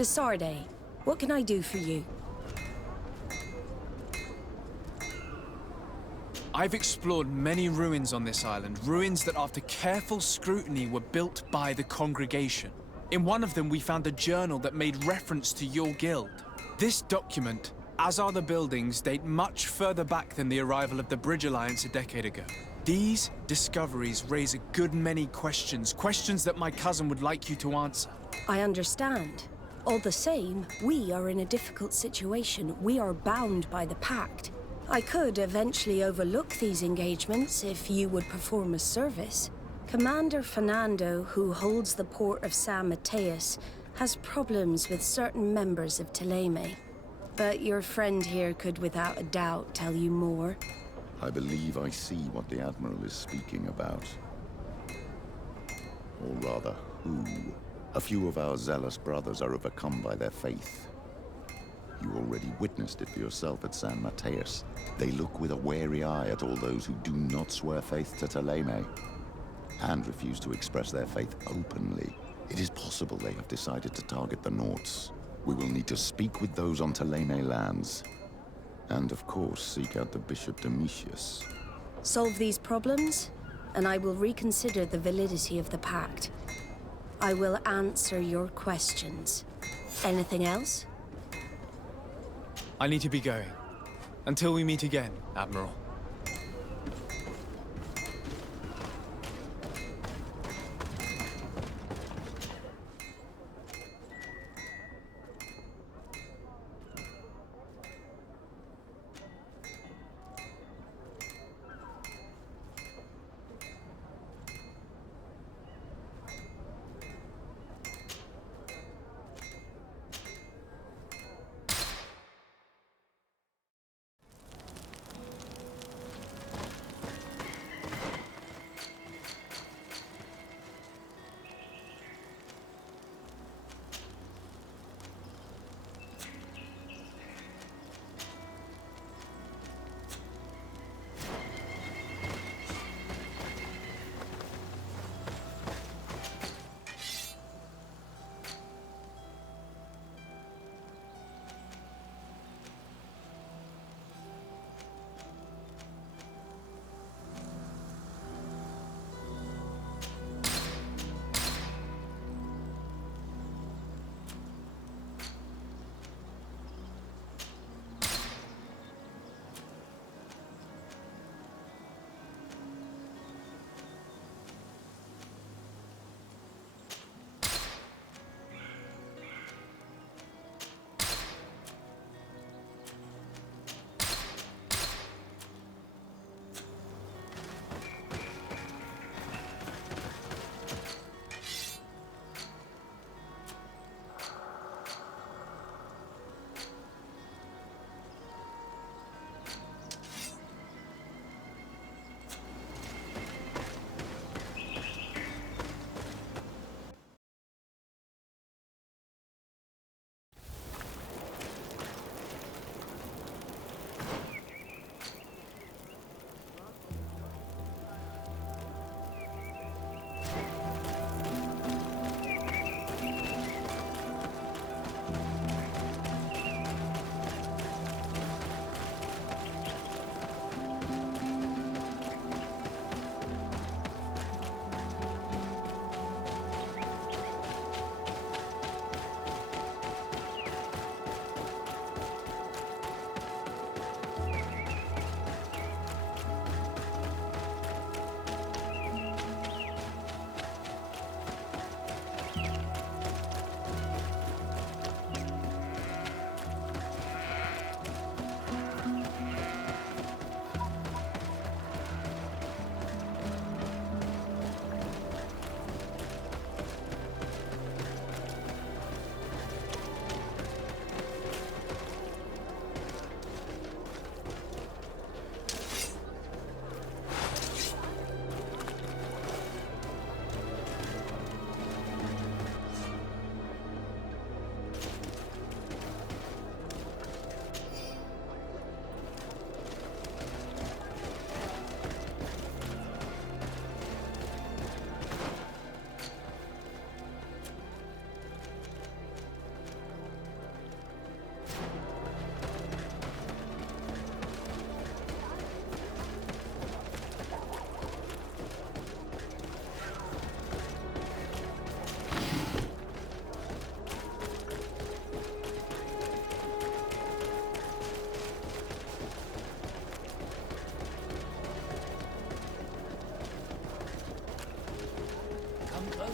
Desarde, what can I do for you? I've explored many ruins on this island, ruins that after careful scrutiny were built by the congregation. In one of them we found a journal that made reference to your guild. This document, as are the buildings, date much further back than the arrival of the Bridge Alliance a decade ago. These discoveries raise a good many questions, questions that my cousin would like you to answer. I understand. All the same, we are in a difficult situation. We are bound by the Pact. I could eventually overlook these engagements if you would perform a service. Commander Fernando, who holds the port of San Mateus, has problems with certain members of Thélème. But your friend here could without a doubt tell you more. I believe I see what the Admiral is speaking about. Or rather, who. A few of our zealous brothers are overcome by their faith. You already witnessed it for yourself at San Mateus. They look with a wary eye at all those who do not swear faith to Thélème, and refuse to express their faith openly. It is possible they have decided to target the Nords. We will need to speak with those on Thélème lands. And of course, seek out the Bishop Domitius. Solve these problems, and I will reconsider the validity of the Pact. I will answer your questions. Anything else? I need to be going. Until we meet again, Admiral.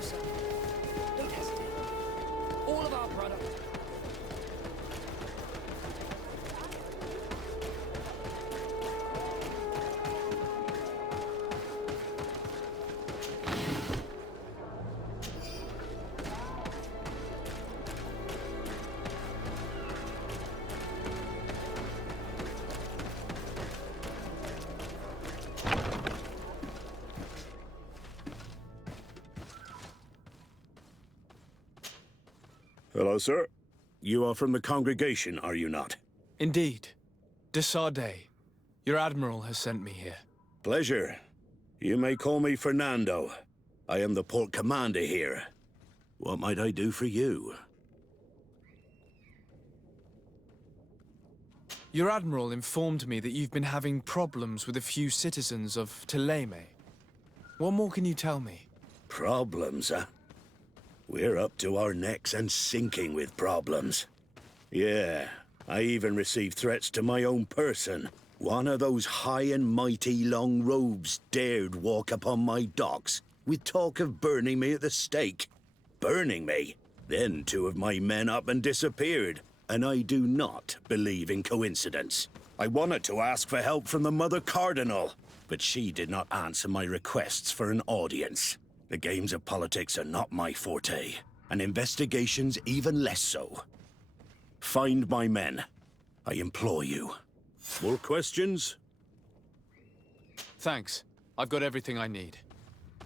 so. Don't hesitate. All of our product. Hello, sir. You are from the congregation, are you not? Indeed. De Sardet. Your admiral has sent me here. Pleasure. You may call me Fernando. I am the port commander here. What might I do for you? Your admiral informed me that you've been having problems with a few citizens of Thélème. What more can you tell me? Problems, huh? We're up to our necks and sinking with problems. Yeah, I even received threats to my own person. One of those high and mighty long robes dared walk upon my docks with talk of burning me at the stake. Burning me? Then two of my men up and disappeared, and I do not believe in coincidence. I wanted to ask for help from the Mother Cardinal, but she did not answer my requests for an audience. The games of politics are not my forte, and investigations even less so. Find my men. I implore you. More questions? Thanks. I've got everything I need.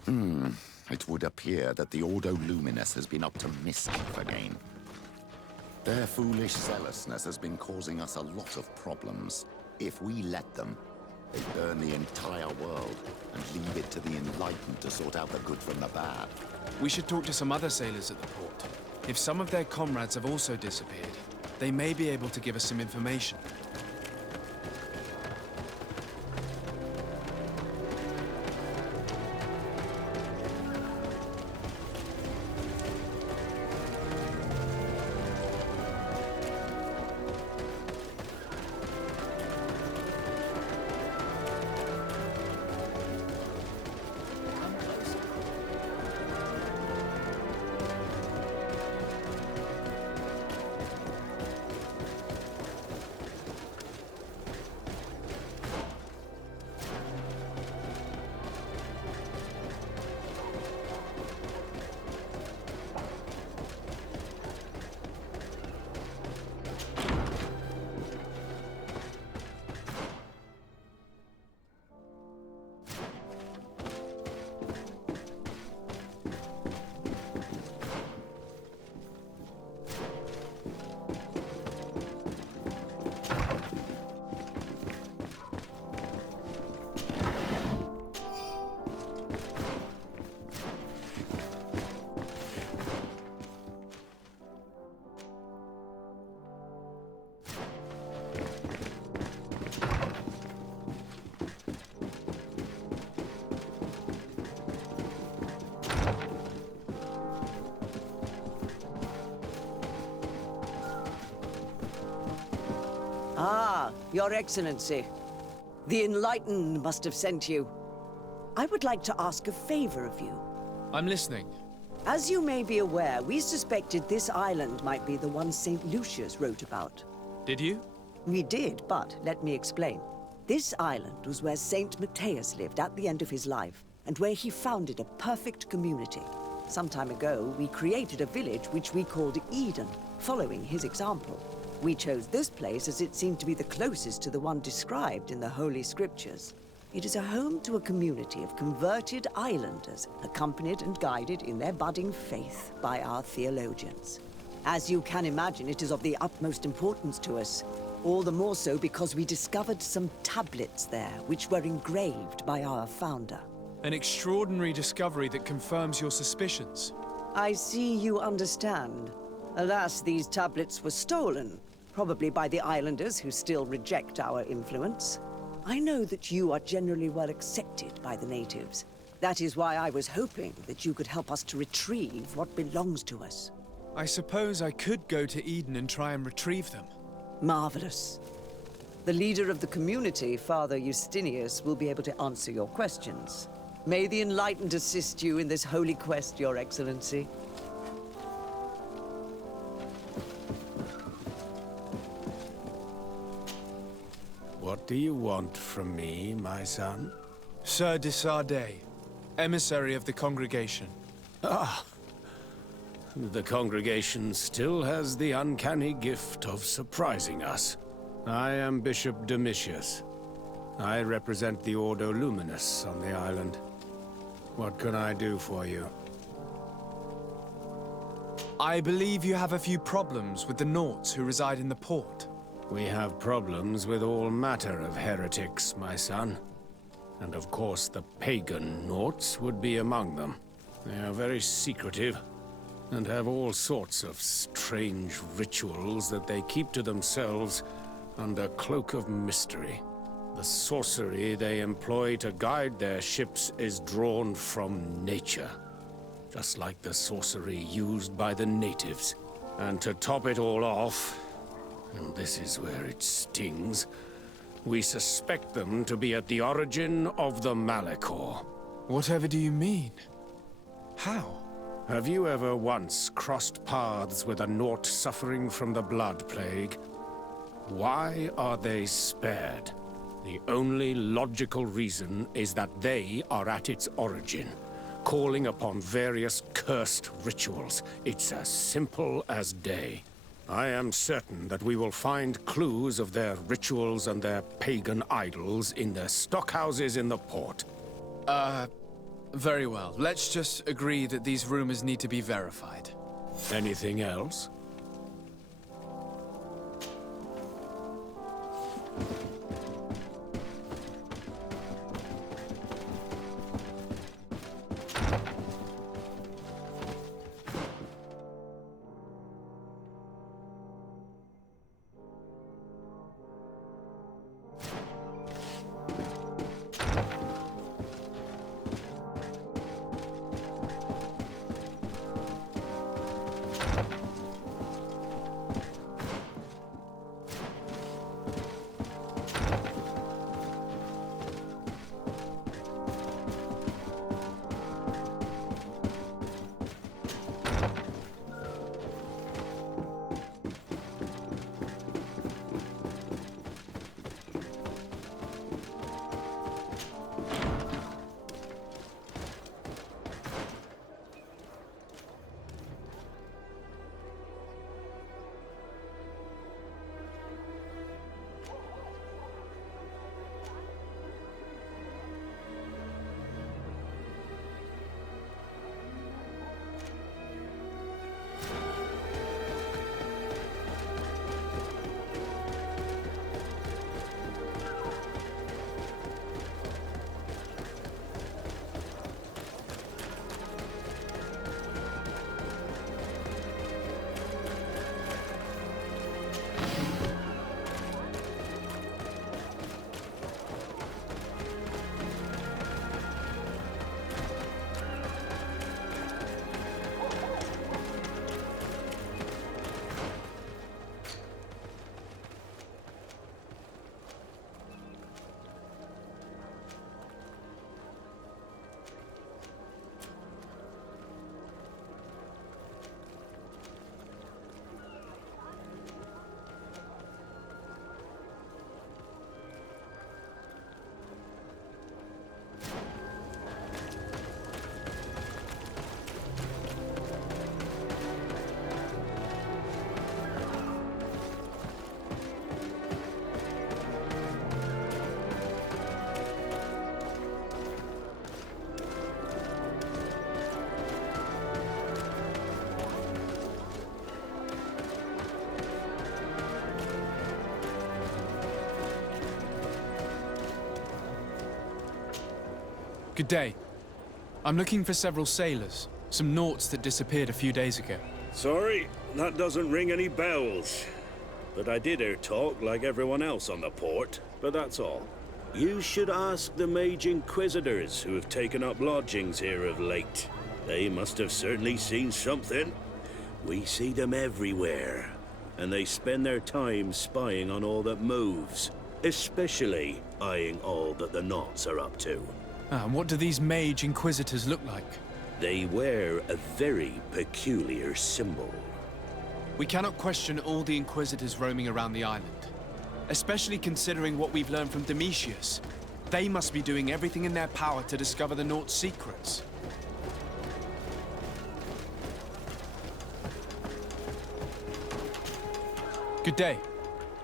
It would appear that the Ordo Luminis has been up to mischief again. Their foolish zealousness has been causing us a lot of problems. If we let them, they burn the entire world and leave it to the enlightened to sort out the good from the bad. We should talk to some other sailors at the port. If some of their comrades have also disappeared, they may be able to give us some information. Ah, Your Excellency. The Enlightened must have sent you. I would like to ask a favor of you. I'm listening. As you may be aware, we suspected this island might be the one St. Lucius wrote about. Did you? We did, but let me explain. This island was where St. Matthias lived at the end of his life, and where he founded a perfect community. Some time ago, we created a village which we called Eden, following his example. We chose this place as it seemed to be the closest to the one described in the Holy Scriptures. It is a home to a community of converted islanders, accompanied and guided in their budding faith by our theologians. As you can imagine, it is of the utmost importance to us, all the more so because we discovered some tablets there which were engraved by our founder. An extraordinary discovery that confirms your suspicions. I see you understand. Alas, these tablets were stolen, probably by the islanders who still reject our influence. I know that you are generally well accepted by the natives. That is why I was hoping that you could help us to retrieve what belongs to us. I suppose I could go to Eden and try and retrieve them. Marvelous. The leader of the community, Father Justinius, will be able to answer your questions. May the Enlightened assist you in this holy quest, Your Excellency. What do you want from me, my son? Sir de Sardet, emissary of the congregation. The congregation still has the uncanny gift of surprising us. I am Bishop Domitius. I represent the Ordo Luminous on the island. What can I do for you? I believe you have a few problems with the Nauts who reside in the port. We have problems with all matter of heretics, my son. And of course the pagan Nauts would be among them. They are very secretive, and have all sorts of strange rituals that they keep to themselves under cloak of mystery. The sorcery they employ to guide their ships is drawn from nature, just like the sorcery used by the natives. And to top it all off, and this is where it stings, we suspect them to be at the origin of the Malachor. Whatever do you mean? How? Have you ever once crossed paths with a Naut suffering from the Blood Plague? Why are they spared? The only logical reason is that they are at its origin, calling upon various cursed rituals. It's as simple as day. I am certain that we will find clues of their rituals and their pagan idols in their stockhouses in the port. Very well. Let's just agree that these rumors need to be verified. Anything else? Good day. I'm looking for several sailors. Some Nauts that disappeared a few days ago. Sorry, that doesn't ring any bells. But I did hear talk like everyone else on the port, but that's all. You should ask the Mage Inquisitors who have taken up lodgings here of late. They must have certainly seen something. We see them everywhere, and they spend their time spying on all that moves, especially eyeing all that the Nauts are up to. And what do these mage inquisitors look like? They wear a very peculiar symbol. We cannot question all the inquisitors roaming around the island. Especially considering what we've learned from Domitius. They must be doing everything in their power to discover the Naught's secrets. Good day.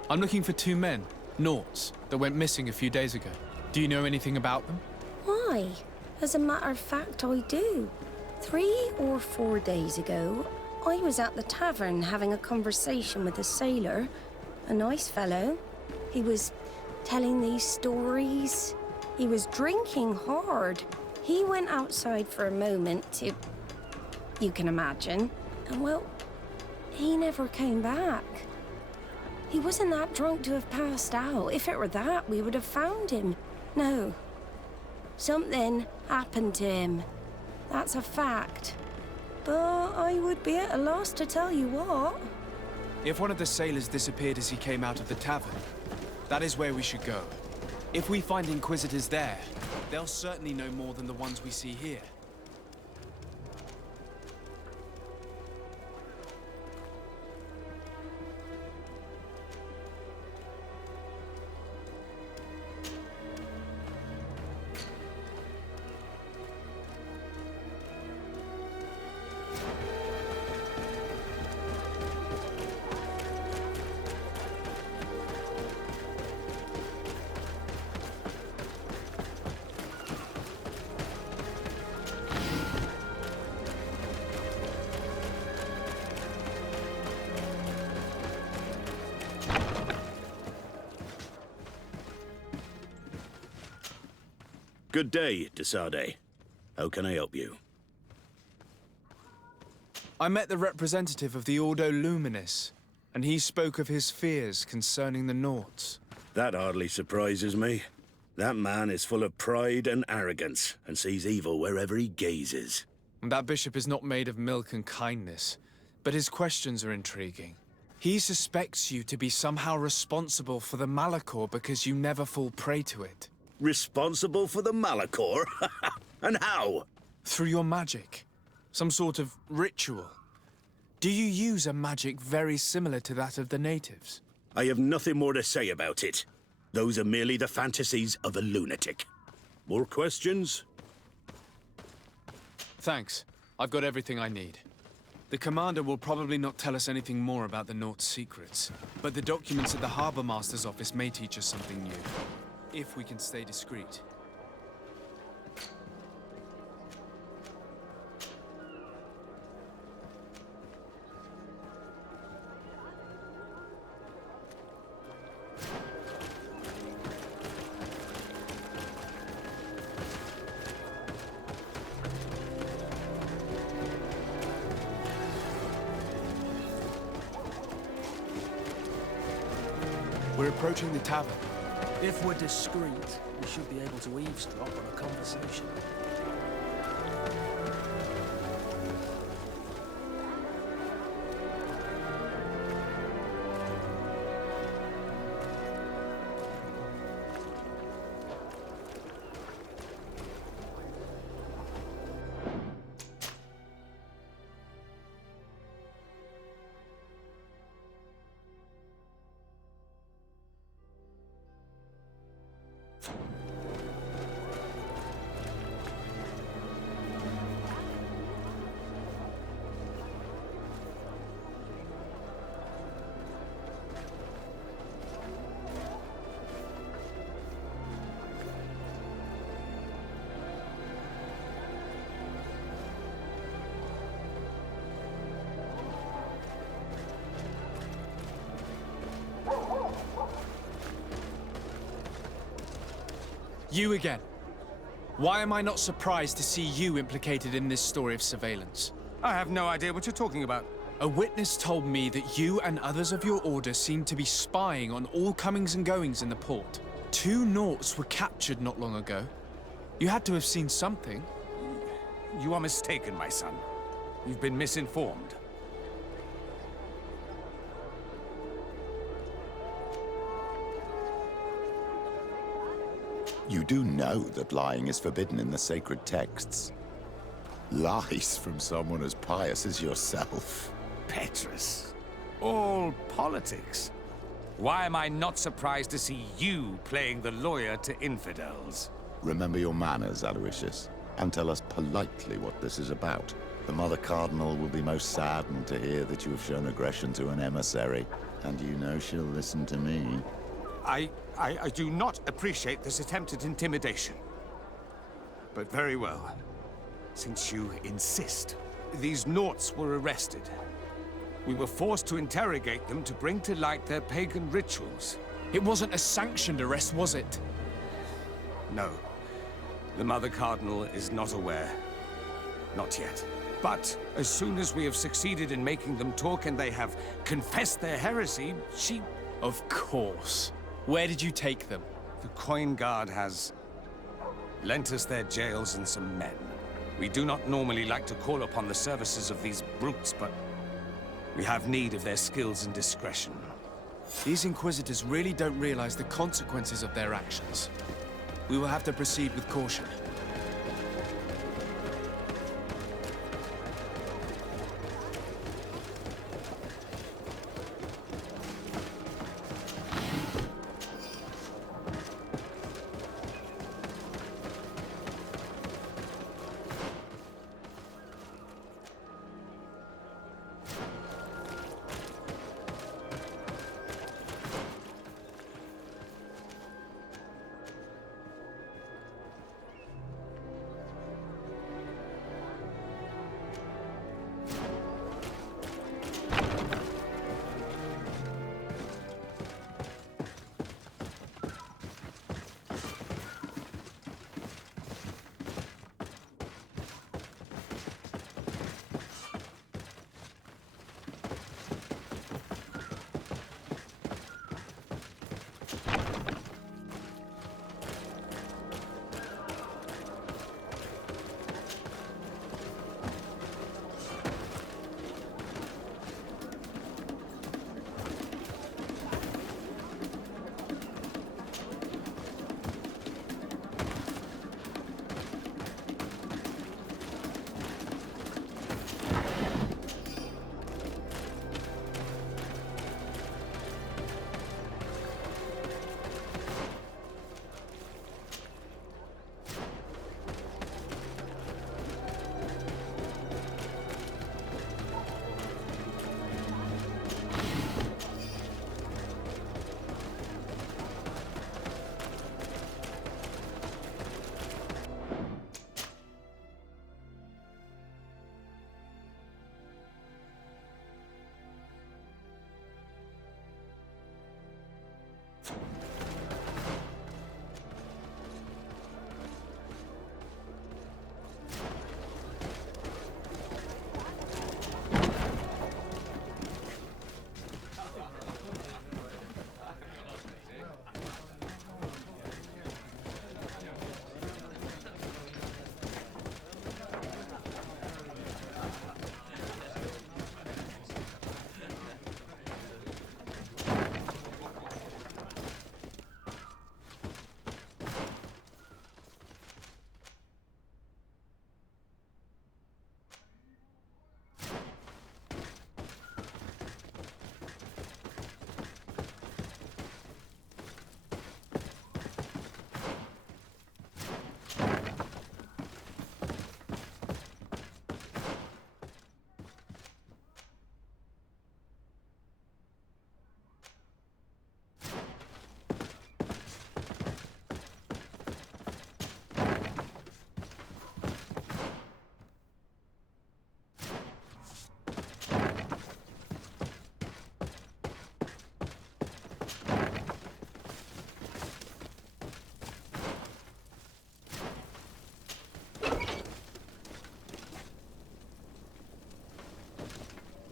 I'm looking for 2 men, Naughts, that went missing a few days ago. Do you know anything about them? Why? As a matter of fact, I do. 3 or 4 days ago, I was at the tavern having a conversation with a sailor, a nice fellow. He was telling these stories. He was drinking hard. He went outside for a moment to... you can imagine. And well, he never came back. He wasn't that drunk to have passed out. If it were that, we would have found him. No. Something happened to him. That's a fact. But I would be at a loss to tell you what. If one of the sailors disappeared as he came out of the tavern, that is where we should go. If we find inquisitors there, they'll certainly know more than the ones we see here. Good day, Desade. How can I help you? I met the representative of the Ordo Luminis, and he spoke of his fears concerning the Naughts. That hardly surprises me. That man is full of pride and arrogance, and sees evil wherever he gazes. And that bishop is not made of milk and kindness, but his questions are intriguing. He suspects you to be somehow responsible for the Malachor because you never fall prey to it. Responsible for the Malachor? And how? Through your magic. Some sort of ritual. Do you use a magic very similar to that of the natives? I have nothing more to say about it. Those are merely the fantasies of a lunatic. More questions? Thanks. I've got everything I need. The commander will probably not tell us anything more about the Naught's secrets, but the documents at the Harbor Master's office may teach us something new. If we can stay discreet. We're approaching the tavern. If we're discreet, we should be able to eavesdrop on a conversation. You again. Why am I not surprised to see you implicated in this story of surveillance? I have no idea what you're talking about. A witness told me that you and others of your order seemed to be spying on all comings and goings in the port. 2 Naughts were captured not long ago. You had to have seen something. You are mistaken, my son. You've been misinformed. You do know that lying is forbidden in the sacred texts. Lies from someone as pious as yourself. Petrus. All politics. Why am I not surprised to see you playing the lawyer to infidels? Remember your manners, Aloysius, and tell us politely what this is about. The Mother Cardinal will be most saddened to hear that you have shown aggression to an emissary, and you know she'll listen to me. I do not appreciate this attempted intimidation. But very well. Since you insist, these Nauts were arrested. We were forced to interrogate them to bring to light their pagan rituals. It wasn't a sanctioned arrest, was it? No. The Mother Cardinal is not aware. Not yet. But as soon as we have succeeded in making them talk and they have confessed their heresy, she... Of course. Where did you take them? The Coin Guard has lent us their jails and some men. We do not normally like to call upon the services of these brutes, but we have need of their skills and discretion. These Inquisitors really don't realize the consequences of their actions. We will have to proceed with caution.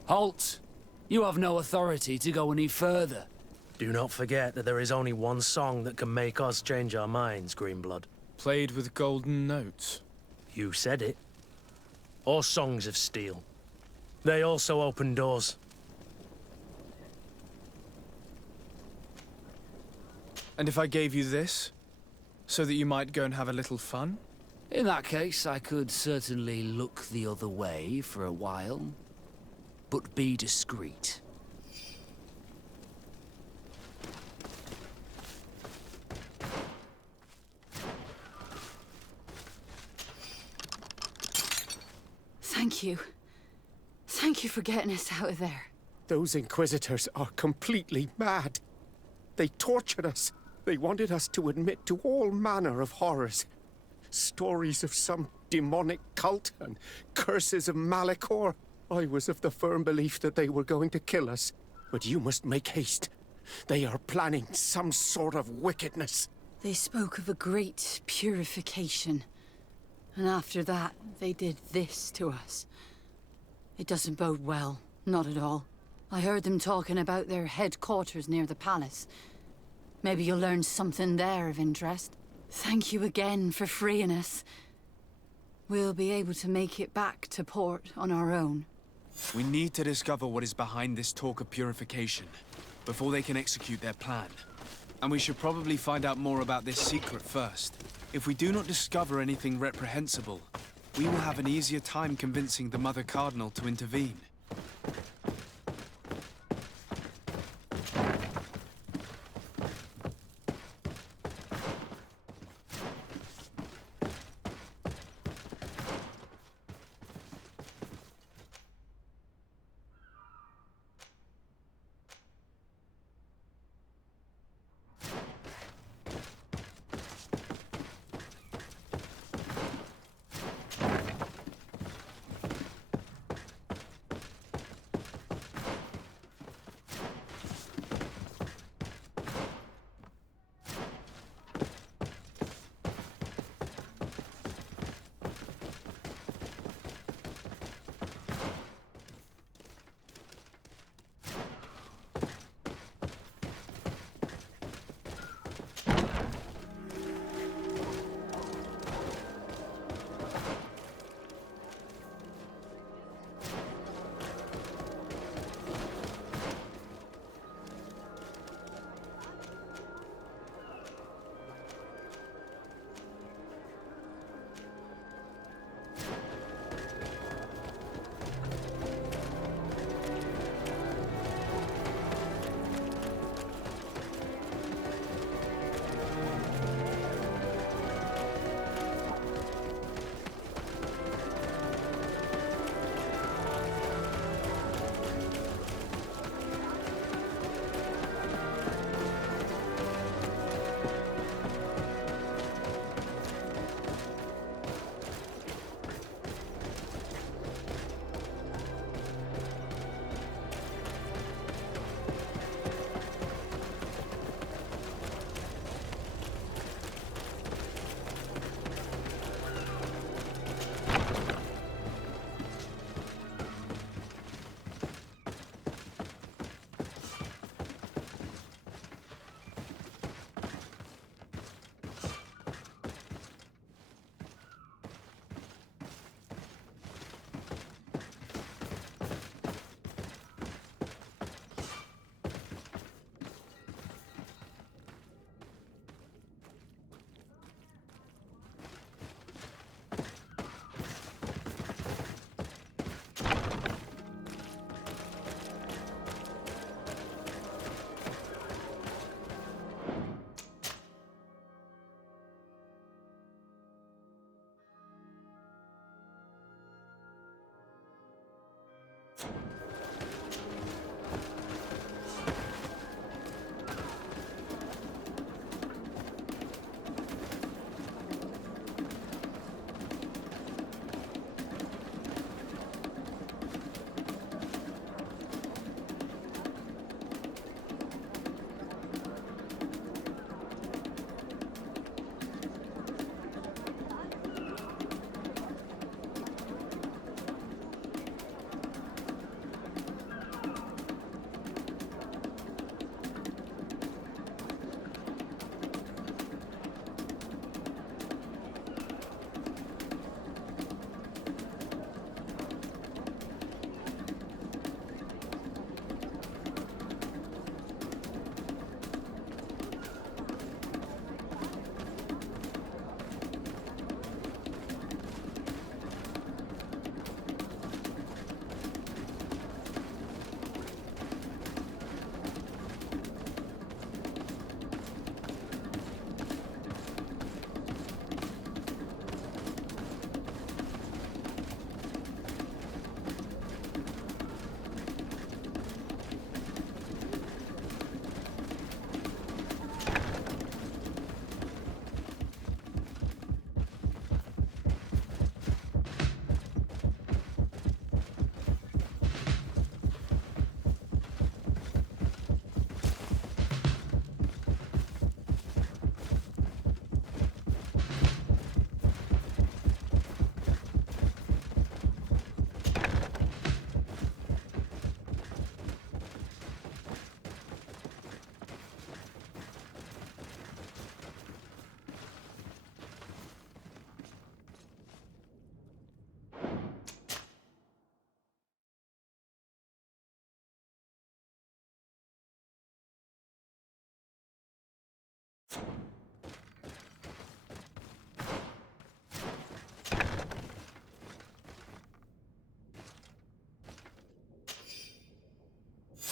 Halt! You have no authority to go any further. Do not forget that there is only one song that can make us change our minds, Greenblood. Played with golden notes. You said it. Or songs of steel. They also open doors. And if I gave you this? So that you might go and have a little fun? In that case, I could certainly look the other way for a while. But be discreet. Thank you. Thank you for getting us out of there. Those Inquisitors are completely mad. They tortured us. They wanted us to admit to all manner of horrors. Stories of some demonic cult and curses of Malachor. I was of the firm belief that they were going to kill us. But you must make haste. They are planning some sort of wickedness. They spoke of a great purification. And after that, they did this to us. It doesn't bode well. Not at all. I heard them talking about their headquarters near the palace. Maybe you'll learn something there of interest. Thank you again for freeing us. We'll be able to make it back to port on our own. We need to discover what is behind this talk of purification before they can execute their plan. And we should probably find out more about this secret first. If we do not discover anything reprehensible, we will have an easier time convincing the Mother Cardinal to intervene.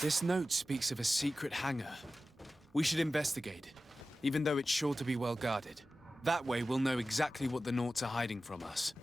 This note speaks of a secret hangar. We should investigate, even though it's sure to be well guarded. That way we'll know exactly what the Naughts are hiding from us.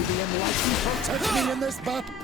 The enlightened protect me in this battle.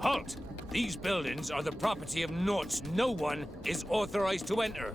Halt! These buildings are the property of Norts. No one is authorized to enter.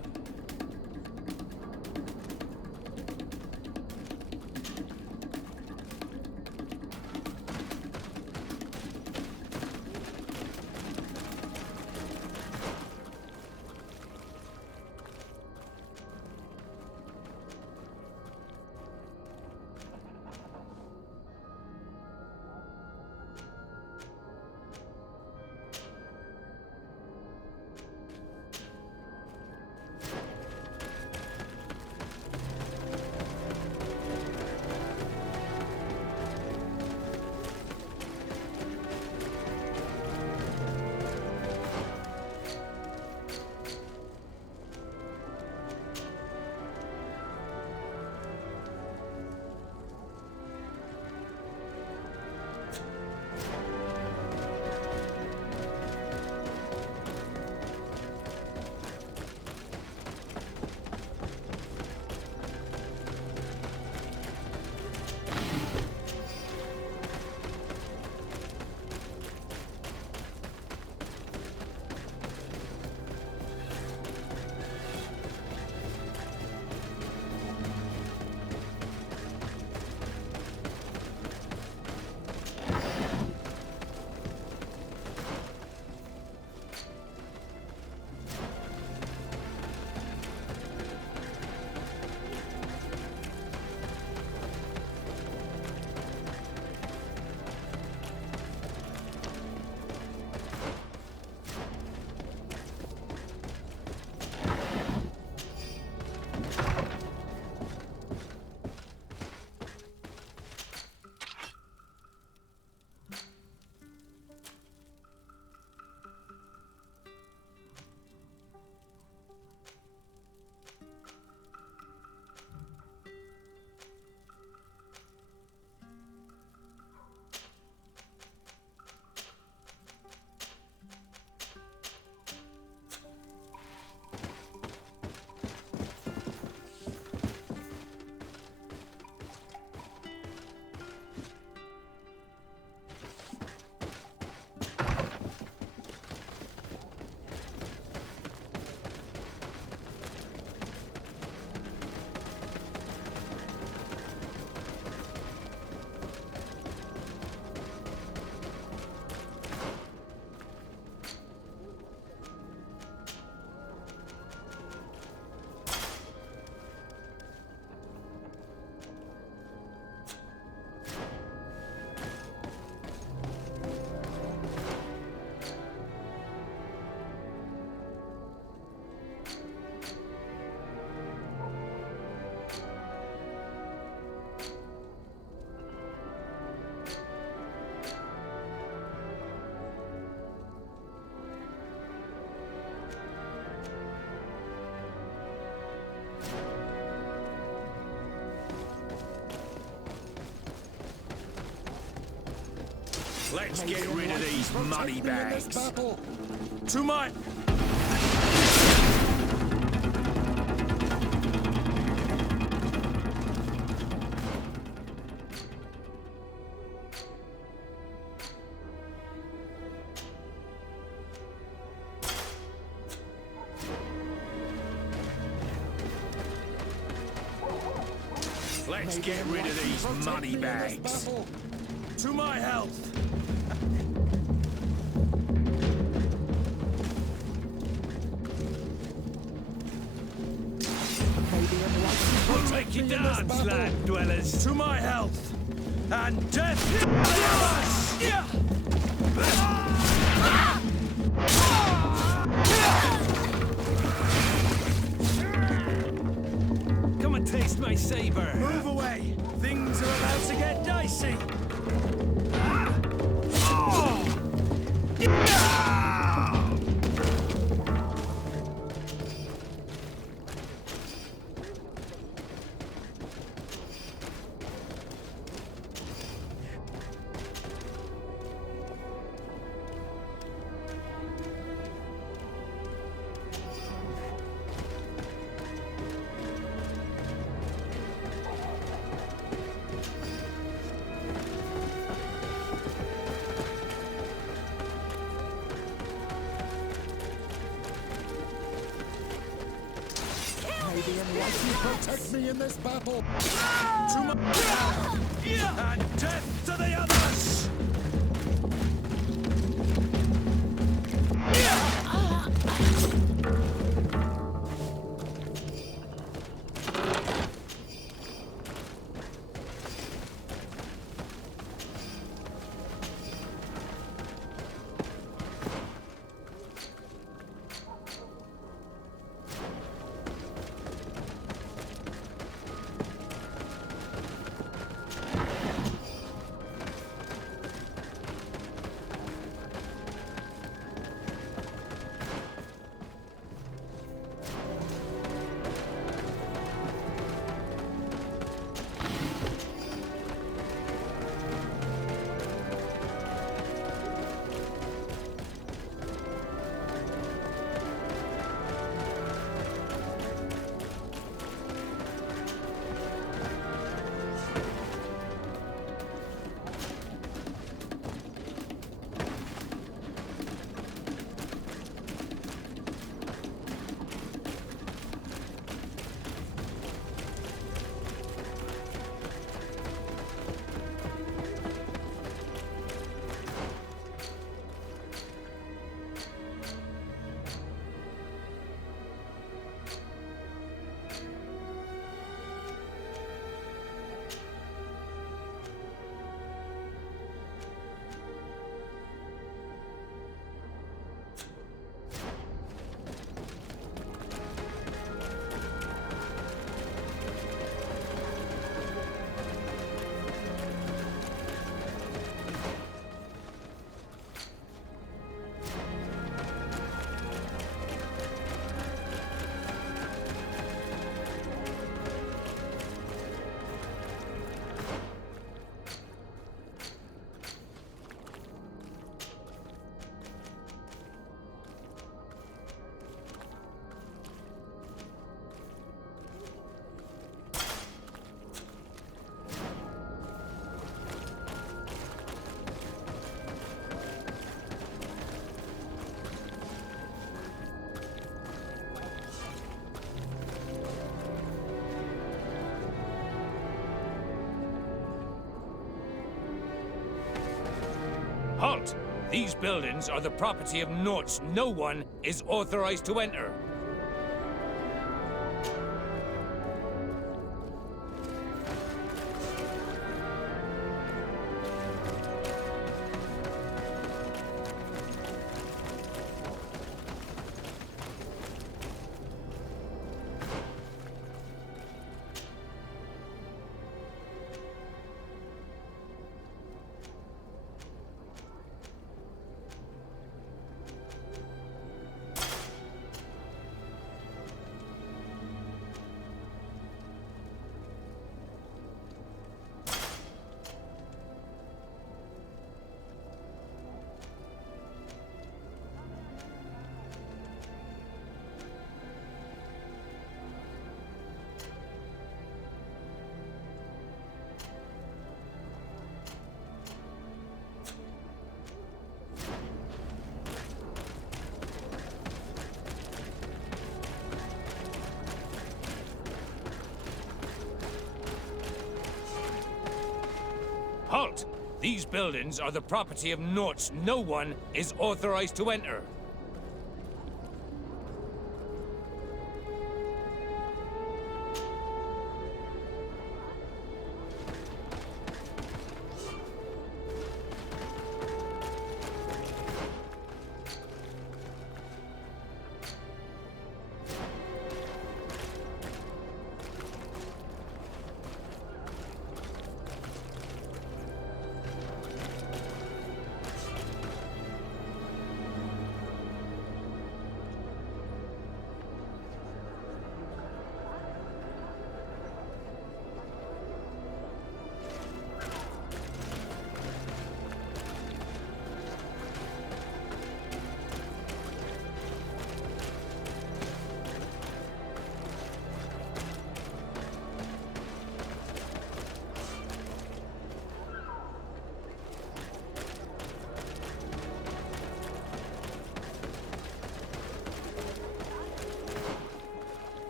Let's get rid of these money bags. To my... Let's get rid of these money bags. To my health! We'll make you dance, land dwellers! To my health! And death! Come and taste my saber! Move away! Things are about to get dicey! the enlightened protect me in this battle. And death to the others! Halt! These buildings are the property of Norts. No one is authorized to enter. Halt! These buildings are the property of Norts. No one is authorized to enter.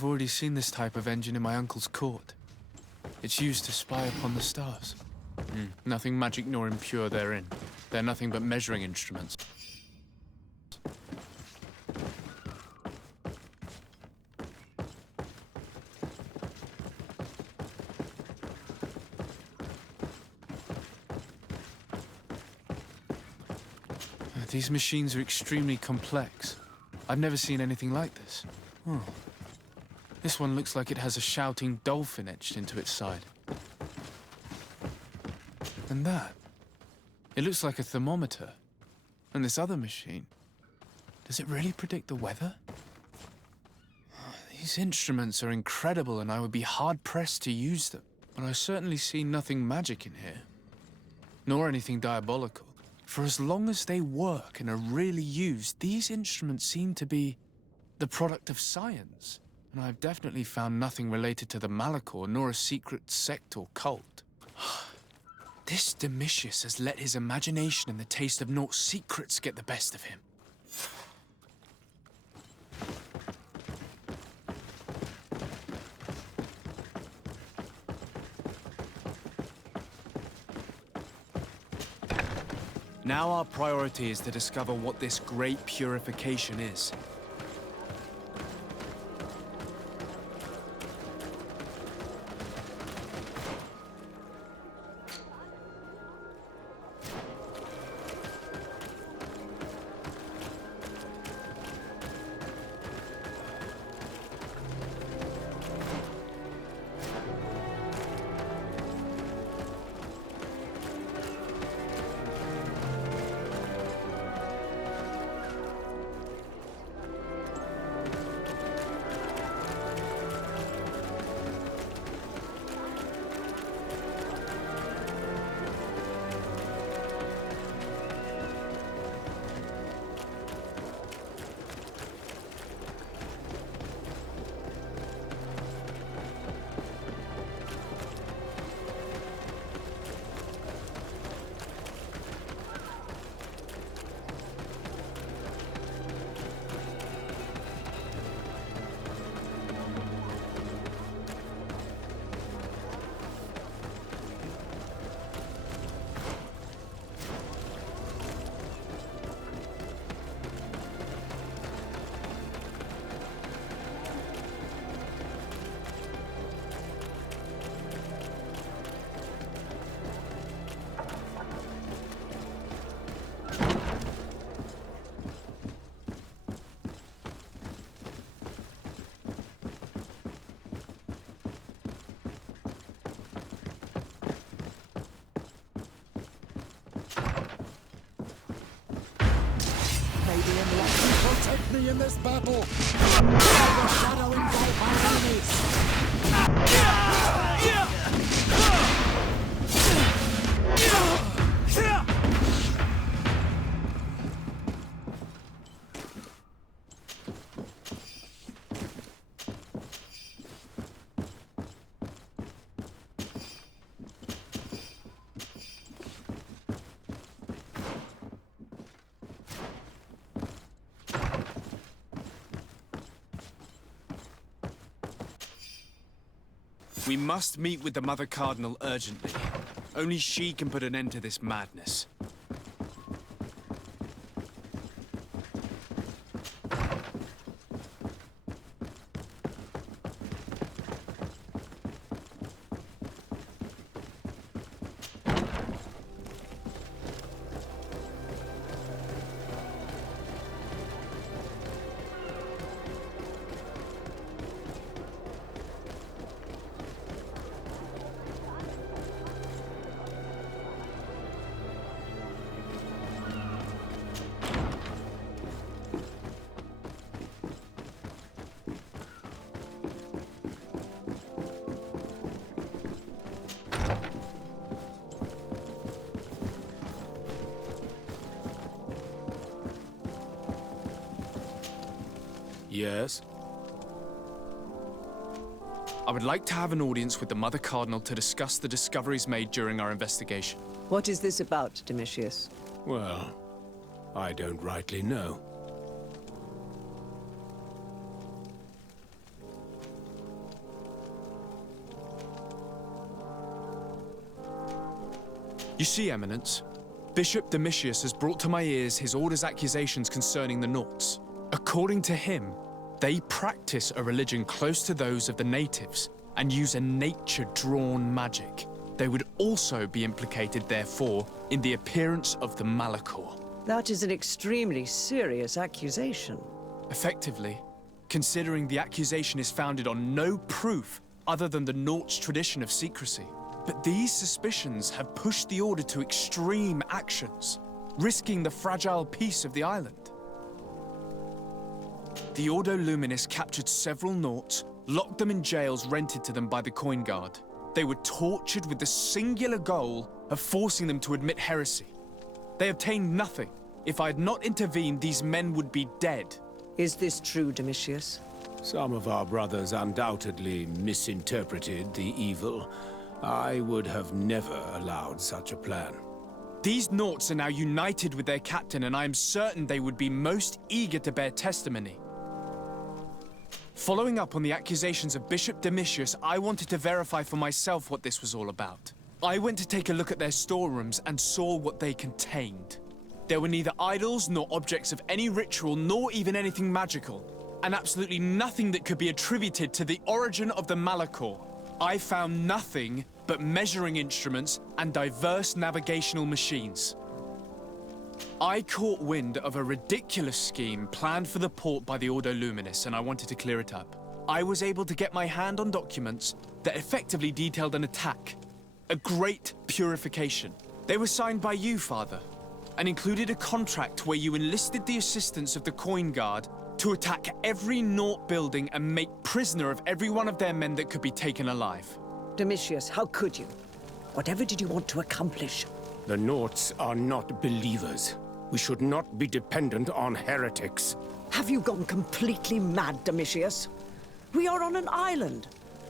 I've already seen this type of engine in my uncle's court. It's used to spy upon the stars. Nothing magic nor impure therein. They're nothing but measuring instruments. These machines are extremely complex. I've never seen anything like this. Oh. This one looks like it has a shouting dolphin etched into its side. And that. It looks like a thermometer. And this other machine. Does it really predict the weather? These instruments are incredible and I would be hard-pressed to use them. But I certainly see nothing magic in here. Nor anything diabolical. For as long as they work and are really used, these instruments seem to be the product of science. And I've definitely found nothing related to the Malachor, nor a secret sect or cult. This Domitius has let his imagination and the taste of Nort's secrets get the best of him. Now our priority is to discover what this great purification is. Protect me in this battle! The shadow engulf our enemies! We must meet with the Mother Cardinal urgently. Only she can put an end to this madness. Yes? I would like to have an audience with the Mother Cardinal to discuss the discoveries made during our investigation. What is this about, Domitius? Well, I don't rightly know. You see, Eminence, Bishop Domitius has brought to my ears his order's accusations concerning the Nauts. According to him, they practice a religion close to those of the natives and use a nature-drawn magic. They would also be implicated, therefore, in the appearance of the Malachor. That is an extremely serious accusation. Effectively, considering the accusation is founded on no proof other than the Nauts' tradition of secrecy. But these suspicions have pushed the Order to extreme actions, risking the fragile peace of the island. The Ordo Luminis captured several Nauts, locked them in jails rented to them by the Coin Guard. They were tortured with the singular goal of forcing them to admit heresy. They obtained nothing. If I had not intervened, these men would be dead. Is this true, Domitius? Some of our brothers undoubtedly misinterpreted the evil. I would have never allowed such a plan. These Nauts are now united with their captain, and I am certain they would be most eager to bear testimony. Following up on the accusations of Bishop Domitius, I wanted to verify for myself what this was all about. I went to take a look at their storerooms and saw what they contained. There were neither idols nor objects of any ritual, nor even anything magical, and absolutely nothing that could be attributed to the origin of the Malachor. I found nothing but measuring instruments and diverse navigational machines. I caught wind of a ridiculous scheme planned for the port by the Ordo Luminis, and I wanted to clear it up. I was able to get my hand on documents that effectively detailed an attack. A great purification. They were signed by you, Father, and included a contract where you enlisted the assistance of the Coin Guard to attack every Naut building and make prisoner of every one of their men that could be taken alive. Domitius, how could you? Whatever did you want to accomplish? The Nauts are not believers. We should not be dependent on heretics. Have you gone completely mad, Domitius? We are on an island.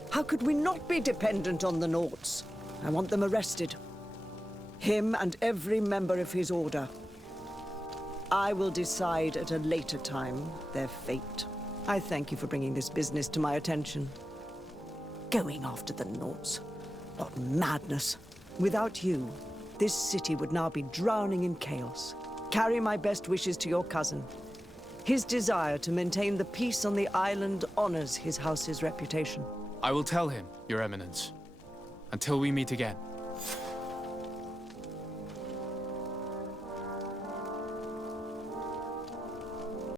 How could we not be dependent on the Nauts? I want them arrested. Him and every member of his order. I will decide at a later time their fate. I thank you for bringing this business to my attention. Going after the Nauts. What madness. Without you, this city would now be drowning in chaos. Carry my best wishes to your cousin. His desire to maintain the peace on the island honors his house's reputation. I will tell him, Your Eminence. Until we meet again.